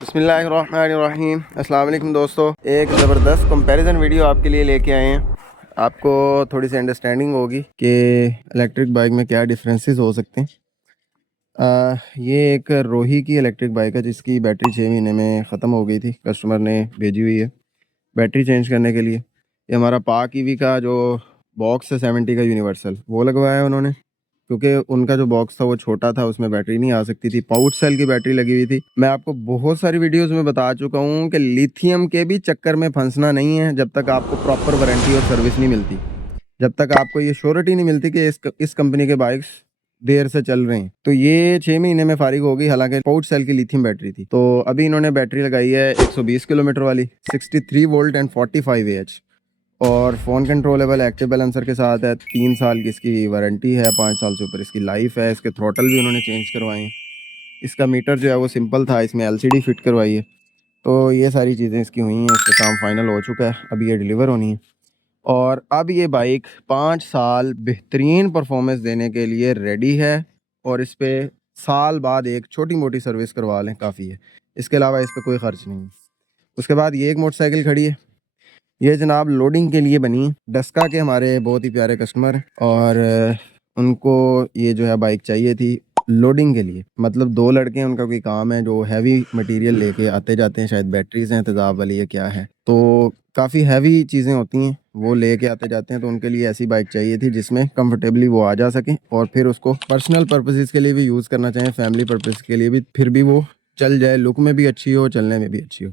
बिस्मिल्लाहिर्रहमानिर्रहीम। अस्सलाम वालेकुम दोस्तों, एक ज़बरदस्त कंपैरिजन वीडियो आपके लिए लेके आए हैं। आपको थोड़ी सी अंडरस्टैंडिंग होगी कि इलेक्ट्रिक बाइक में क्या डिफरेंसेस हो सकते हैं। ये एक रोही की इलेक्ट्रिक बाइक है जिसकी बैटरी 6 महीने में ख़त्म हो गई थी। कस्टमर ने भेजी हुई है बैटरी चेंज करने के लिए। ये हमारा पाक ईवी का जो बॉक्स है 70 का यूनिवर्सल वो लगवाया है उन्होंने, क्योंकि उनका जो बॉक्स था वो छोटा था, उसमें बैटरी नहीं आ सकती थी। पाउच सेल की बैटरी लगी हुई थी। मैं आपको बहुत सारी वीडियोस में बता चुका हूँ कि लिथियम के भी चक्कर में फंसना नहीं है जब तक आपको प्रॉपर वारंटी और सर्विस नहीं मिलती, जब तक आपको ये श्योरिटी नहीं मिलती कि इस कंपनी के बाइक्स देर से चल रहे हैं। तो ये 6 महीने में फारिग होगी, हालांकि पाउच सेल की लिथियम बैटरी थी। तो अभी इन्होंने बैटरी लगाई है 120 किलोमीटर वाली, 63 वोल्ट एंड 45 AH, और फ़ोन कंट्रोलेबल एक्टिव बैलेंसर के साथ है। 3 साल की इसकी वारंटी है, 5 साल से ऊपर इसकी लाइफ है। इसके थ्रोटल भी उन्होंने चेंज करवाए हैं। इसका मीटर जो है वो सिंपल था, इसमें LCD फिट करवाई है। तो ये सारी चीज़ें इसकी हुई हैं, इसका काम फाइनल हो चुका है, अभी ये डिलीवर होनी है। और अब ये बाइक 5 साल बेहतरीन परफॉर्मेंस देने के लिए रेडी है, और इस पे साल बाद एक छोटी मोटी सर्विस करवा लें काफ़ी है। इसके अलावा इस पे कोई ख़र्च नहीं है। उसके बाद ये एक मोटरसाइकिल खड़ी है, ये जनाब लोडिंग के लिए बनी। डस्का के हमारे बहुत ही प्यारे कस्टमर हैं, और उनको ये जो है बाइक चाहिए थी लोडिंग के लिए। मतलब 2 लड़के हैं, उनका कोई काम है जो हैवी मटेरियल लेके आते जाते हैं, शायद बैटरीज हैं तेज़ाब वाली या क्या है, तो काफ़ी हैवी चीज़ें होती हैं वो लेके आते जाते हैं। तो उनके लिए ऐसी बाइक चाहिए थी जिसमें कंफर्टेबली वो आ जा सकें, और फिर उसको पर्सनल पर्पसेस के लिए भी यूज़ करना चाहें, फैमिली पर्पस के लिए भी, फिर भी वो चल जाए, लुक में भी अच्छी हो, चलने में भी अच्छी हो।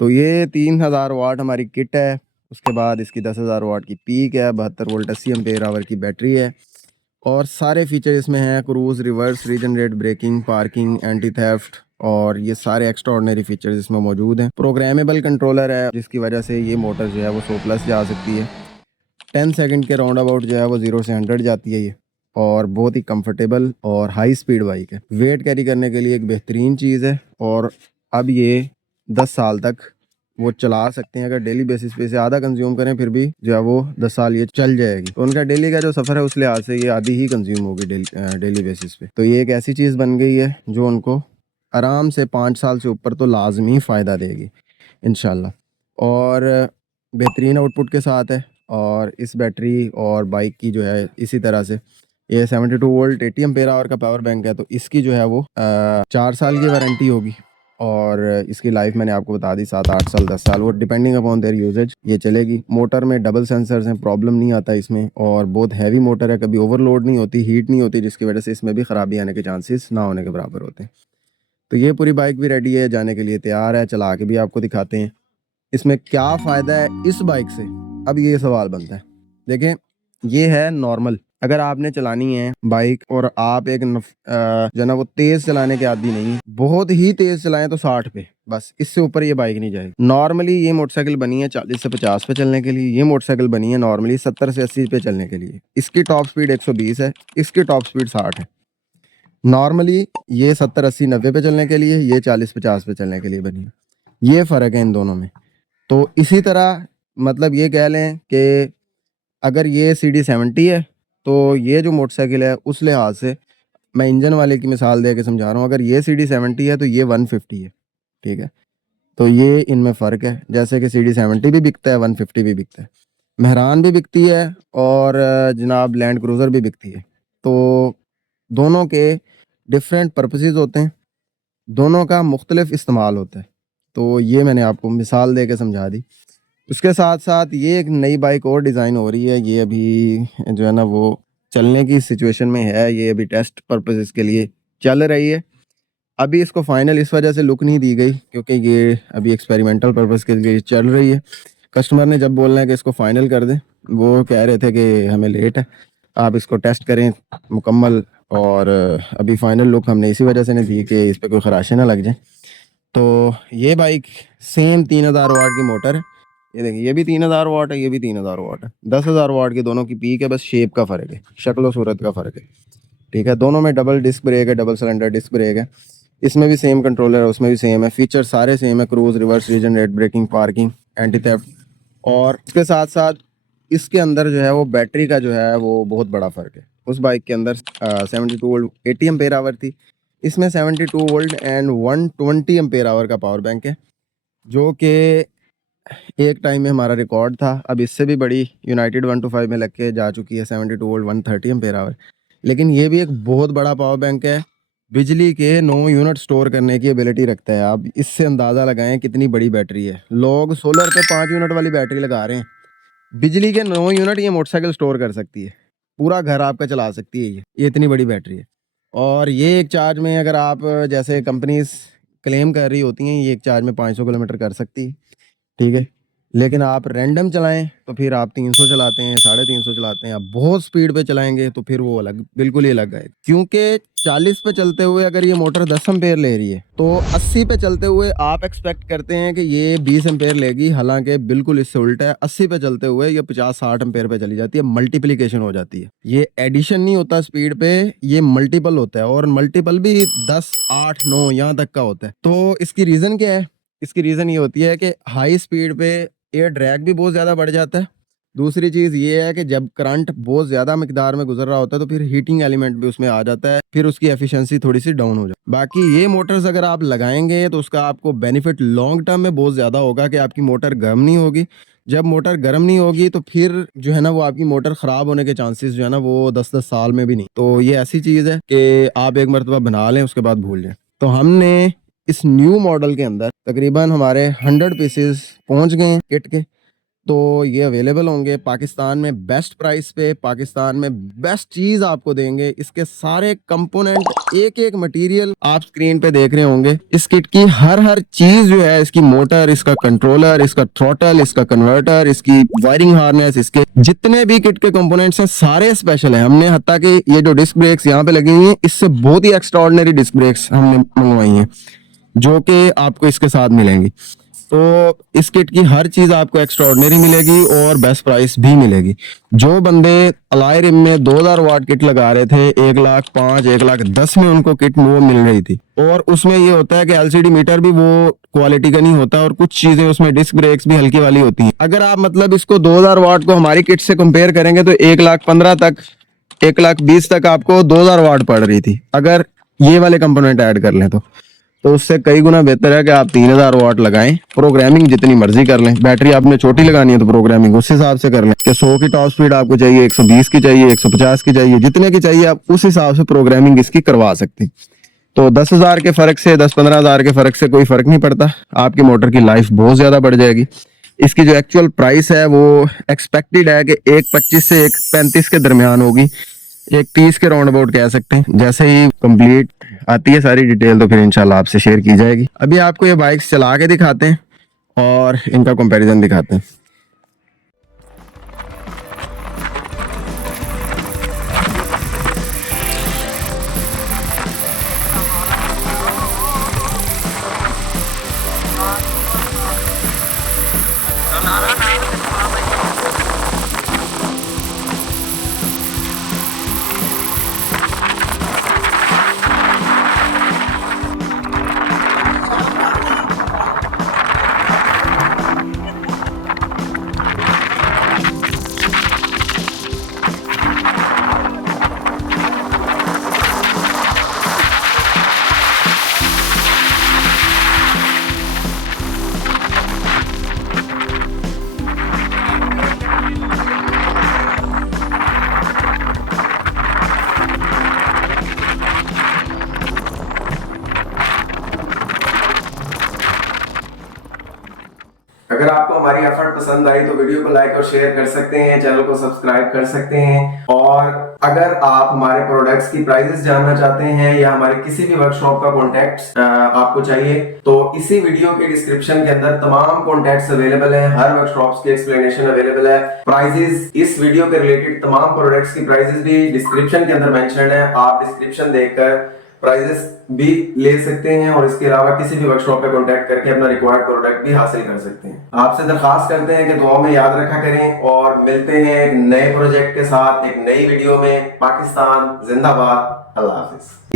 तो ये 3000 वाट हमारी किट है। उसके बाद इसकी 10,000 वाट की पीक है, 72 वोल्ट 80 एम्पेयर आवर की बैटरी है, और सारे फीचर इसमें हैं: cruise, reverse, regenerate braking, parking, anti theft, और ये सारे एक्स्ट्रा ऑर्डिनरी फीचर्स इसमें मौजूद हैं। प्रोग्रामेबल कंट्रोलर है जिसकी वजह से ये मोटर जो है वो 100+ जा सकती है। 10 सेकंड के राउंड अबाउट जो है वो 0 से 100 जाती है ये, और बहुत ही कंफर्टेबल और हाई स्पीड बाइक है। वेट कैरी करने के लिए एक बेहतरीन चीज़ है, और अब ये 10 साल तक वो चला सकते हैं। अगर डेली बेसिस पे से आधा कंज्यूम करें फिर भी जो है वो 10 साल ये चल जाएगी। तो उनका डेली का जो सफ़र है उस लिहाज से ये आधी ही कंज्यूम होगी डेली बेसिस पे। तो ये एक ऐसी चीज़ बन गई है जो उनको आराम से 5 साल से ऊपर तो लाजमी फ़ायदा देगी इंशाल्लाह, और बेहतरीन आउटपुट के साथ है। और इस बैटरी और बाइक की जो है इसी तरह से ये 72 वोल्ट 80 एम्पेयर आवर का पावर बैंक है, तो इसकी जो है वो 4 साल की वारंटी होगी, और इसकी लाइफ मैंने आपको बता दी 7-8 साल 10 साल, वो डिपेंडिंग अपॉन देयर यूजेज ये चलेगी। मोटर में डबल सेंसर्स हैं, प्रॉब्लम नहीं आता इसमें, और बहुत हैवी मोटर है, कभी ओवरलोड नहीं होती, हीट नहीं होती, जिसकी वजह से इसमें भी ख़राबी आने के चांसेस ना होने के बराबर होते हैं। तो ये पूरी बाइक भी रेडी है, जाने के लिए तैयार है, चला के भी आपको दिखाते हैं इसमें क्या फ़ायदा है इस बाइक से। अब ये सवाल बनता है, देखें ये है नॉर्मल, अगर आपने चलानी है बाइक और आप एक जो है ना वो तेज़ चलाने के आदी नहीं है, बहुत ही तेज़ चलाएं तो 60 पे, बस इससे ऊपर ये बाइक नहीं जाएगी। नॉर्मली ये मोटरसाइकिल बनी है 40 से 50 पे चलने के लिए, ये मोटरसाइकिल बनी है नॉर्मली 70 से 80 पे चलने के लिए। इसकी टॉप स्पीड 120 है, इसकी टॉप स्पीड 60 है। नॉर्मली ये 70 80 90 पे चलने के लिए, ये 40 50 पे चलने के लिए बनी है। ये फ़र्क है इन दोनों में। तो इसी तरह मतलब ये कह लें कि अगर ये CD70 है तो ये जो मोटरसाइकिल है उस लिहाज से, मैं इंजन वाले की मिसाल दे के समझा रहा हूँ, अगर ये CD70 है तो ये 150 है, ठीक है। तो ये इनमें फ़र्क है, जैसे कि CD70 भी बिकता है, 150 भी बिकता है, मेहरान भी बिकती है, और जनाब लैंड क्रूज़र भी बिकती है। तो दोनों के डिफरेंट पर्पसेस होते हैं, दोनों का मुख्तलिफ इस्तेमाल होता है। तो ये मैंने आपको मिसाल दे के समझा दी। उसके साथ साथ ये एक नई बाइक और डिज़ाइन हो रही है, ये अभी जो है ना वो चलने की सिचुएशन में है, ये अभी टेस्ट पर्पसेस के लिए चल रही है। अभी इसको फाइनल इस वजह से लुक नहीं दी गई क्योंकि ये अभी एक्सपेरिमेंटल पर्पस के लिए चल रही है। कस्टमर ने जब बोलना है कि इसको फाइनल कर दें, वो कह रहे थे कि हमें लेट है, आप इसको टेस्ट करें मुकम्मल, और अभी फाइनल लुक हमने इसी वजह से नहीं दी कि इस पर कोई खराशे ना लग जाए। तो ये बाइक सेम 3000 वाट की मोटर है, ये देखिए ये भी 3000 वाट है, ये भी 3000 वाट है, 10,000 वाट की दोनों की पीक है, बस शेप का फ़र्क है, शक्ल और सूरत का फ़र्क है, ठीक है। दोनों में डबल डिस्क ब्रेक है, डबल सिलेंडर डिस्क ब्रेक है, इसमें भी सेम कंट्रोलर है, उसमें भी सेम है, फीचर सारे सेम है, cruise, reverse, regenerate braking, parking, anti theft. और इसके साथ साथ इसके अंदर जो है वो बैटरी का जो है वो बहुत बड़ा फ़र्क है। उस बाइक के अंदर 72 वोल्ट 80 एम्पेयर आवर थी, इसमें 72 वोल्ट एंड 120 एम्पेयर आवर का पावर बैंक है, जो कि एक टाइम में हमारा रिकॉर्ड था। अब इससे भी बड़ी यूनाइटेड 125 में लग के जा चुकी है 72 वोल्ट 130 एम्पेयर आवर। लेकिन ये भी एक बहुत बड़ा पावर बैंक है, बिजली के 9 यूनिट स्टोर करने की एबिलिटी रखता है। आप इससे अंदाज़ा लगाएं कितनी बड़ी बैटरी है। लोग सोलर पे 5 यूनिट वाली बैटरी लगा रहे हैं, बिजली के 9 यूनिट ये मोटरसाइकिल स्टोर कर सकती है, पूरा घर आपका चला सकती है। ये इतनी बड़ी बैटरी है। और ये एक चार्ज में, अगर आप जैसे कंपनीज क्लेम कर रही होती हैं, ये एक चार्ज में 500 किलोमीटर कर सकती है, ठीक है। लेकिन आप रैंडम चलाएं तो फिर आप 300 चलाते हैं, 350 चलाते हैं। आप बहुत स्पीड पे चलाएंगे तो फिर वो अलग, बिल्कुल ही अलग है। क्योंकि 40 पे चलते हुए अगर ये मोटर 10 एम्पेयर ले रही है, तो 80 पे चलते हुए आप एक्सपेक्ट करते हैं कि ये 20 एम्पेयर लेगी, हालांकि बिल्कुल इससे उल्टा है। 80 पे चलते हुए ये 50-60 एम्पेयर पे चली जाती है। मल्टीप्लिकेशन हो जाती है, ये एडिशन नहीं होता स्पीड पे, ये मल्टीपल होता है। और मल्टीपल भी 10, 8, 9 यहाँ तक का होता है। तो इसकी रीज़न क्या है? इसकी रीज़न ये होती है कि हाई स्पीड पे एयर ड्रैग भी बहुत ज़्यादा बढ़ जाता है। दूसरी चीज़ ये है कि जब करंट बहुत ज़्यादा मिकदार में गुजर रहा होता है तो फिर हीटिंग एलिमेंट भी उसमें आ जाता है, फिर उसकी एफिशिएंसी थोड़ी सी डाउन हो जाती है। बाकी ये मोटर्स अगर आप लगाएंगे तो उसका आपको बेनिफिट लॉन्ग टर्म में बहुत ज़्यादा होगा कि आपकी मोटर गर्म नहीं होगी। जब मोटर गर्म नहीं होगी तो फिर जो है ना, वो आपकी मोटर ख़राब होने के चांसेस जो है ना, वो 10-10 साल में भी नहीं। तो ये ऐसी चीज़ है कि आप एक मरतबा बना लें, उसके बाद भूल जाएं। तो हमने इस न्यू मॉडल के अंदर तकरीबन हमारे 100 पीसेस पहुंच गए हैं किट के। तो ये अवेलेबल होंगे पाकिस्तान में बेस्ट प्राइस पे, पाकिस्तान में बेस्ट चीज़ आपको देंगे। इसके सारे कंपोनेंट, एक एक मटेरियल आप स्क्रीन पे देख रहे होंगे। इस किट की हर चीज़ जो है, इसकी मोटर, इसका कंट्रोलर, इसका थ्रॉटल, इसका कन्वर्टर, इसकी वायरिंग हार्नेस, इसके जितने भी किट के कंपोनेंट्स हैं सारे स्पेशल हैं। हमने हत्ता कि ये जो डिस्क ब्रेक्स यहाँ पे लगी हुई हैं, इससे बहुत ही एक्स्ट्राऑर्डिनरी डिस्क ब्रेक्स हमने मंगवाई हैं, जो कि आपको इसके साथ मिलेंगी। तो इस किट की हर चीज आपको एक्स्ट्राऑर्डिनरी मिलेगी और बेस्ट प्राइस भी मिलेगी। जो बंदे अलाय रिम में 2000 वाट किट लगा रहे थे, 1,05,000, 1,10,000 में उनको किट वो मिल रही थी। और उसमें ये होता है कि एलसीडी मीटर भी वो क्वालिटी का नहीं होता, और कुछ चीजें उसमें डिस्क ब्रेक्स भी हल्की वाली होती हैं। अगर आप मतलब इसको 2000 वाट को हमारी किट से कंपेयर करेंगे तो 1,15,000 तक, 1,20,000 तक आपको 2000 वाट पड़ रही थी, अगर ये वाले कंपोनेंट ऐड कर लें तो उससे कई गुना बेहतर है कि आप 3000 वाट लगाएं। प्रोग्रामिंग जितनी मर्जी कर लें, बैटरी आपने छोटी लगानी है तो प्रोग्रामिंग उस हिसाब से कर लें कि 100 की टॉप स्पीड आपको चाहिए, 120 की चाहिए, 150 की चाहिए, जितने की चाहिए आप उस हिसाब से प्रोग्रामिंग इसकी करवा सकते हैं। तो 10,000 के फर्क से, 10-15,000 के फर्क से कोई फर्क नहीं पड़ता, आपकी मोटर की लाइफ बहुत ज्यादा बढ़ जाएगी। इसकी जो एक्चुअल प्राइस है वो एक्सपेक्टेड है कि 1,25 से 1,35 के दरमियान होगी, 1,30 के राउंड अबाउट कह सकते हैं। जैसे ही कंप्लीट आती है सारी डिटेल तो फिर इंशाल्लाह आपसे शेयर की जाएगी। अभी आपको ये बाइक्स चला के दिखाते हैं और इनका कंपैरिजन दिखाते हैं। अगर आपको हमारी एफर्ट पसंद आई तो वीडियो को लाइक और शेयर कर सकते हैं, चैनल को सब्सक्राइब कर सकते हैं। और अगर आप हमारे प्रोडक्ट्स की प्राइसेस जानना चाहते हैं या हमारे किसी भी वर्कशॉप का कॉन्टैक्ट आपको चाहिए तो इसी वीडियो के डिस्क्रिप्शन के अंदर तमाम कॉन्टैक्ट्स अवेलेबल हैं, हर वर्कशॉप्स की एक्सप्लेनेशन अवेलेबल है। प्राइजेस, इस वीडियो के रिलेटेड तमाम प्रोडक्ट्स की प्राइजेस भी डिस्क्रिप्शन के अंदर मेंशन है। आप डिस्क्रिप्शन देखकर प्राइजेस भी ले सकते हैं और इसके अलावा किसी भी वर्कशॉप पे कांटेक्ट करके अपना रिक्वायर्ड प्रोडक्ट भी हासिल कर सकते हैं। आपसे दरखास्त करते हैं कि दुआ में याद रखा करें और मिलते हैं एक नए प्रोजेक्ट के साथ एक नई वीडियो में। पाकिस्तान जिंदाबाद, अल्लाह हाफिज।